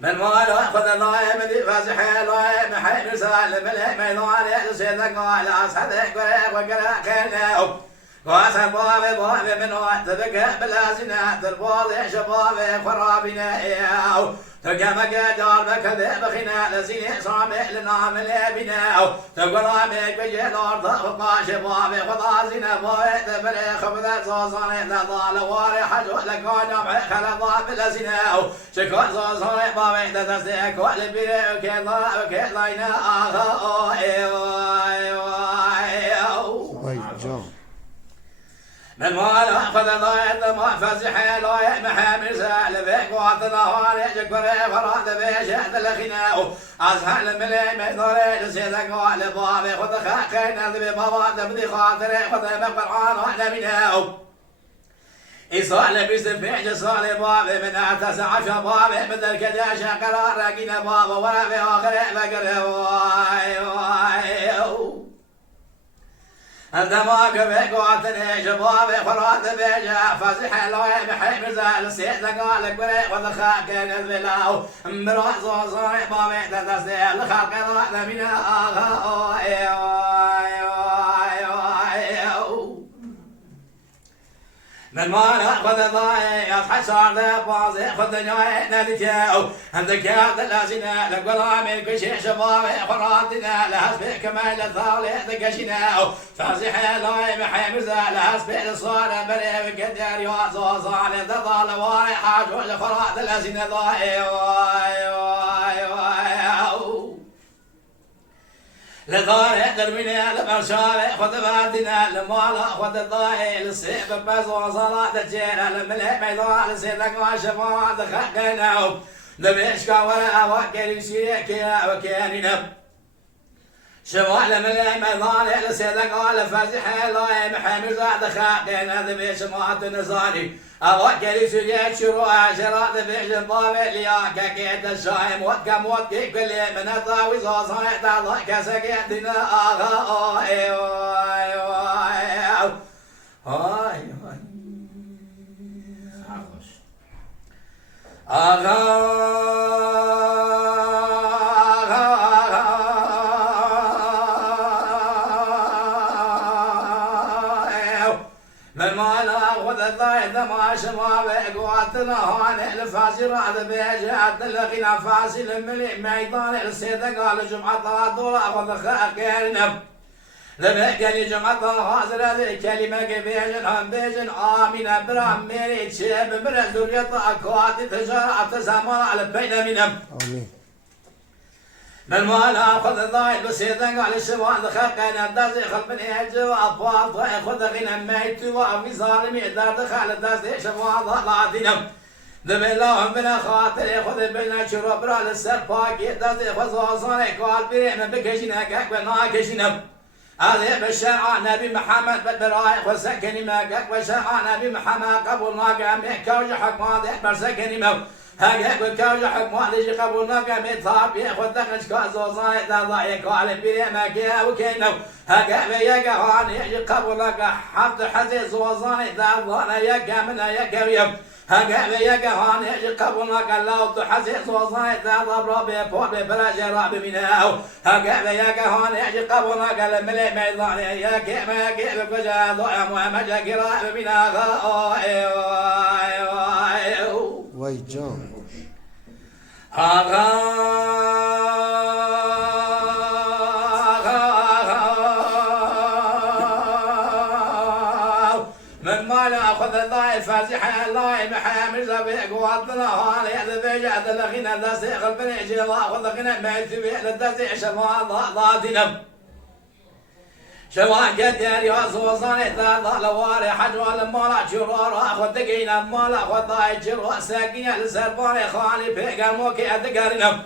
من ما يأخذ النايم ذي فازح النايم حين سالم الميدان يسيدك على أصحابك وقرأ كناو واسم بابي من وقتك بلازنا تربوض شبابي خرابنا إياو تقامك دار بكذب خنا لزين صامي لنعم لابناو تقرامك بجي الأرض وقاش بابي خضازنا بويت بلي خبذ صوصاني لضال واري حجو لكون يمعي خلطا بلزناو شكون صوصاني بابي تتسيك والبيري وكيضا وكيضاينا آخو من ما يأخذ ضايد ما فزح لا محامل سال بك وعطنا هاري جكبر فراد بيشهد الخناو أسهل ملي ميدوري لسيدك والبابي خذ خاقين أذبي بابا تبدي خاطري خذ مقرعان وحنا مناو إصال بيستفيج صالي بابي من أتسع شبابي بدل كداشا قرار راقين بابا ولا في آخر بقر عندما كبك وعطني شبابي فراد بيجا فازح لوي بحي مزال سيدك قالك بريق وذخاك نزلاو مراس وصاري بابي تتسيل لخلق ضعنا من من ما نأخذ ضايع حسار ذا بازي خذ نوعي نادكاو عندك هذا لازنا لقلا من كل شيء شبابي فراتنا لحسبك كمال الثالي ذكشناو فازح لوي محي مزال لحسبك الصار بري بقدر يوازو صالي تضال واري حاج والفرات لازنا ضايع لضايع دربنا لمرشاوي خذ بادنا لمالا خذ الضايع للسيب بس وصلاة الجيرة لملئ ميضاء لسيدك وشفاء دخقناو لبيشكا ولا وكيل شيكيا وكيننا شفاء لملئ ميضاء لسيدك ولفازح الله محمد زاد خاقنا ذبيش مات نزاني أوكل سجيت شروع عشرات بيش الضابط لياك كيد الشايم وكم وكي كل من الطاوي صاصنع الله كسكيتنا إذا ما شبابك وعدنا هون الفاسر هذا بيجات لقينا فاسل ملي ميدان السيدة قال جمعة طاطولة وذخاقين لبقى جمعة هذا هذه الكلمة بيجن هم بيجن آمين برام ميري تشيب برز دورية أكوات تجارة تسامر على بين منهم آمين من ما أخذ ضايد بسيطة قال الشباب دخلنا دازي خلبني هجوا أبوال ضايد خذ غنا ميت وفي ظالمي دار دخل دازي شباب ضاعدينهم دبلهم بنا خاطر خذ بنا شرب را للسرباقي دازي خزوصاني قال بريم بكشنا كاك بنا كشنا هذه بالشرع نبي محمد بالبراء وسكني ما كاك بالشرع نبي محمد قبل ما قام كوج حق ماضي برسكني ما هاك كوج حق ماضي قبل ما قام ثاب ياخذ دخل كازوزاني ضايع قال بريم كيا وكينو هاك بيا قهان يجي قبل حفظ حزيز وزاني ضانا يا كامنا يا كريم هاك بيا قهان يجي قبل قال لو حزيز وزاني ضرب ربي فوق بلاش راب مناو هاك بيا قهان يجي قبل قال ملي ميدان يا كيما يا كيما بجا ضايع محمد يا كرام منا وي جون من ما ناخذ الله فازح الله محامل زبيق وعطنا هالي هذا بيجاد لغينا داسي خلفني يجي الله خذ غنا ما يتبع للداسي شما ضادنا شما قدر يا صوصاني تاضا لواري حجوال المالا شرور اخذ دقينا المالا خذ ضايج جرو ساقيا لسرباني خالي بيقا موكي ادقارنا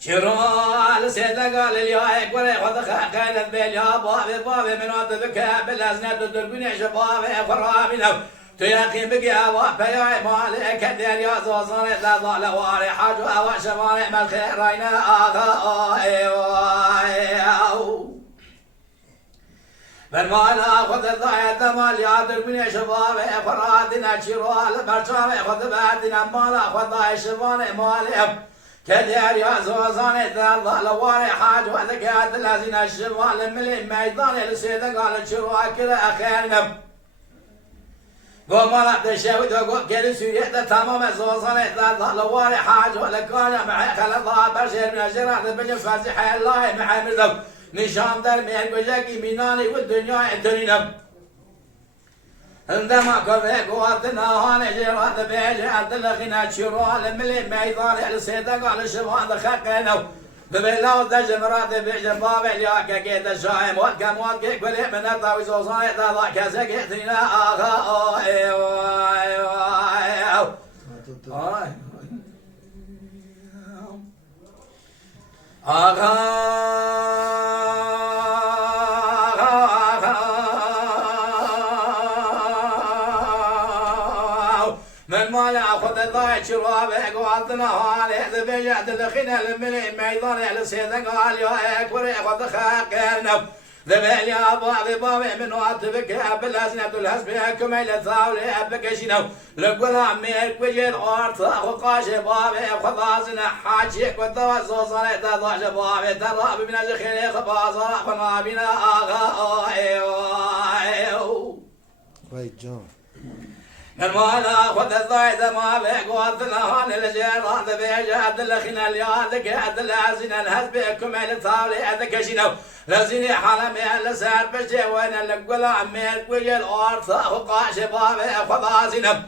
شرال سيدنا قال الياك ولا ياخذ خاقين يا بابي من وضبك بالازناد الدربني شبابي فرامنا تياقي بقى وابيا مالك الدين يا زوزان لا ضال واري حاج وشمال ما الخير رينا من ما ناخذ الضيعة مال يا دربني شبابي فرادنا شرال برشامي خذ بعدنا ما ناخذ ضايع شبابي مالي كدير يا زوزان ذا لواري حاج وذكات الذين الشمال من ميدان السيدة قال شروع كذا أخيرنا قوم لا تشاهد وقوم كل سوريا تمام زوزان ذا لواري حاج ولكان معي خلطة بشير من الجرات بجن فازح الله معي مردم نشان در مين بجاكي ميناني والدنيا انترينا عندما كفيك وقتنا هاني جيرات بيجات لخنا شروال ملي ميدان السيدة قال شبان دخقنا ببلا ودجمرات بيجن بابي الياك كيد الشايم والكم والكيك بلي من الطاوي زوزاني تضا كزكيتنا من ما ناخذ الضايع شرابك وعطنا هالي بيجات الخنا الملي ميدان السيدة قال يا اكبر ياخذ خاقنا ذبل يا بابي من واتبك بالازنة الهزبية كميل الثاولي ابك شنو لقول عميك وجه الارض وقاش بابي خذازنا حاجيك والتوزوصنا تضاش بابي تراب من الخير خبازر فما بنا Wait, John. من ما ناخذ الضايد ما بيك وارثنا هان الجيران بيجاد الخنا الياد كاد الازين الهزبي كميل الثاولي هذاك شنو لازيني حرمي لسار بشي وين اللقول عميك وجه الارض وقاش بابي خذازنا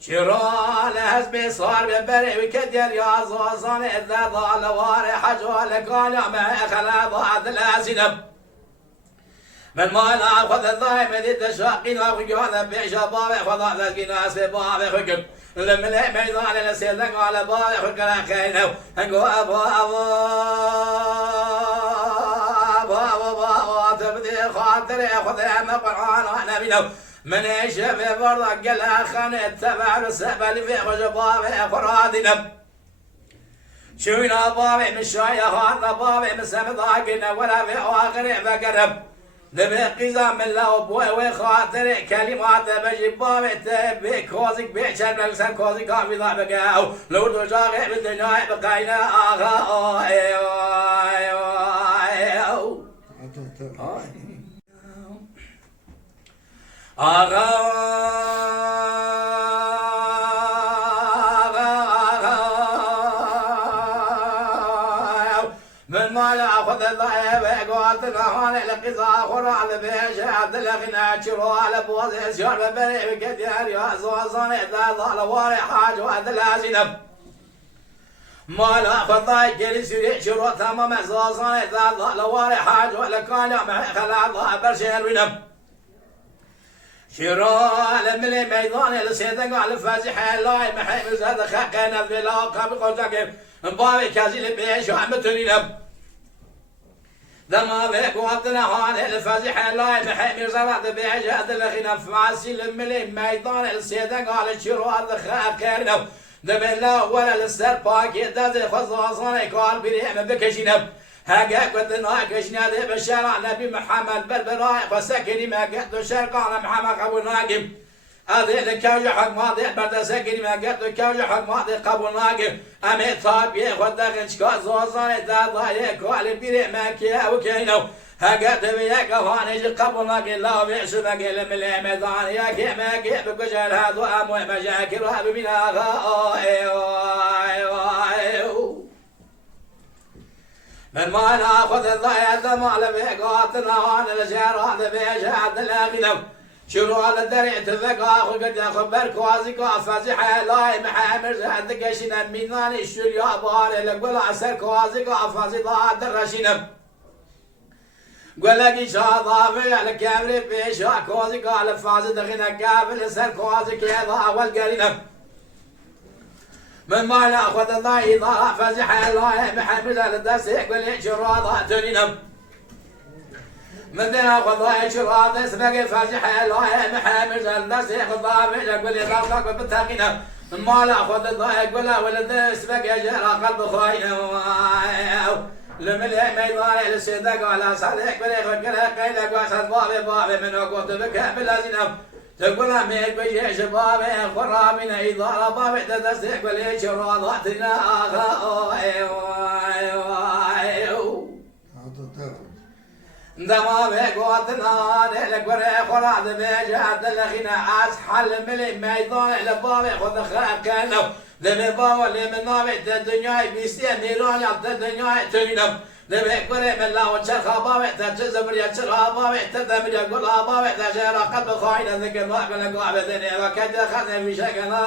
شرال هزبي صار ببري وكدير يا زوزان اذا ضال واري حجوال كان معي خلا ضاعت الازين من ما ناخذ الضايم ذي الشاقين وقيونا بشبابي خضع ذاك ناس بابي خكر لما ميدان السيدة قال بابي خكر خينو انقو ابا تبدي خاطري خذ يا قرآن وانا بينو من يشوف برضه قال خاني اتبع السبل في خجبابي فرادنا شوينا بابي من شايخان بابي من سمضاقنا ولا في اخر فقرب نبي قزام الله بوي وخاطر كلمات بجي بابي تبي كوزك بيشان ملسان كوزك كافي ضابقاو لو تجاغي بالدنيا بقينا من ما ناخذ الضيب قواتنا هون القصا خرال بيشات الغنى شروال بوزي سيور ببري بكدير يا زوزان اذا ضال واري حاج وهذا الازنب ما ناخذ ضيب كل سوري شرو تمام زوزان اذا ضال واري حاج ولا كان معي خلا ضاب برشير ونب شرال ملي ميدان السيدة قال فازح الله محي مزاد خاقنا بلا قبل قلتك بابي كازيل بيش وعمتني دما بيك وقتنا هان الفازح الله محي مزاد بيش هذا الخنا فاسيل ملي ميدان السيدة قال شرال خاقنا دبلا ولا للسر باكي دازي خصوصا قال بريم بكشنب هاجاك ودنا كشنا ذي بشارع نبي محمد بالبراء فسكني ما قد شرقان محمد أبو ناقم هذه الكوجة حق ماضي بعد سكني ما قد كوجة حق ماضي قبل ناقم أمي طاب ياخذ دخن شكا زوزان دادا يكوالي بيري ماكيا وكينو هاجا تبيك هاني قبل ناقم لا بيعسو مقل من الميدان يا كي ماكي بكشر هذا أمو مشاكل هذا من من ما ناخذ الضيعة مال بيقاتنا هان الجيران بيشاد الأغنم شنو على الدرع تفقا قد يخبر كوازي فازح لاي محامر زهدك شنم مينان الشريا باري لقول عسر كوازي فازي ضاد الرشنم قول لك شاضافي على كامري بيشا كوازي فازي دغنا قابل سر كوازي كيضا والقرنم من ما ناخذ الله إضاءة فزح الله محمد الدسيق والإجراضة تنينم من ناخذ الله إجراضة اسمك فزح الله محمد الدسيق الضابع والإضاءة بالتقينم من ما ناخذ الله يقول ولد اسمك يجرى قلب خاين لملء ميدان الصدق على صديق بليغ كلا قيلك واسد بابي من وقت بك بالازنب تقول اميك بجيش بابي خرامين إدارة بابي تدسك وليش راضتنا دمامي قوتنا لك وري خراد بيجاد لخينا أسحل ملي ميدان لبابي خذ خاكنو دمي باو اللي من نابي الدنيا بيستين ميلون يعطي الدنيا تنينم دمي قري من لا وشرخ بابي تجزم يتشرها بابي تدمر يقول بابي تجرى قلب خاين ذكر ما من قوة بدني وكجر خذ في شكنا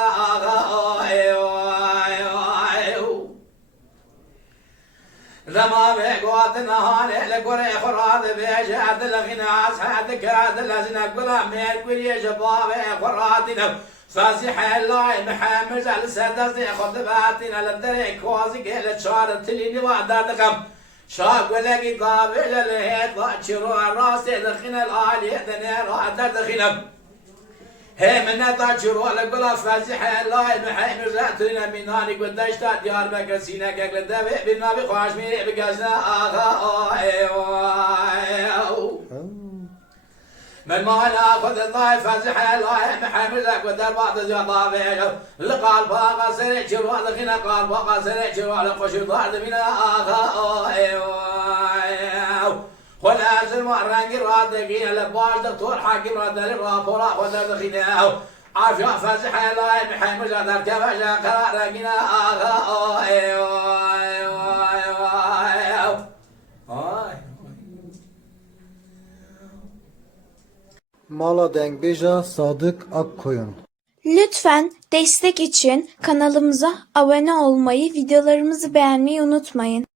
زمامي قوتنا هاني لقري خراد بيجاد لغينا أسحادك هذا الذين أقول أمير قري جبابي خرادنا فازح الله محمد السدس خطباتنا للدريك وازق للشارة تليني وعدادكم شاق ولقي قابل لهيت ضاتشروا راسي دخينا الآلية دنير وعدادكم هي من تاجروا لقلا فازح الله محمد زاتنا من هاني قداش ديار بكسينا كقل دبي بالنبي خواش ميري بكسنا من ما ناخذ الله فازح الله محمد قدر بعض زيادة لقال باقا سريع شروع لخينا قال باقا سريع شروع لقش ضعد منا خلا أزل مرانجي رادقين لباش دكتور حاكم رادل الرابورا خلا دخينا عافية فازح الله محمد قدر كبشا قرار رقينا Mala Dengbeja Sadık Akkoyun. Lütfen destek için kanalımıza abone olmayı, videolarımızı beğenmeyi unutmayın.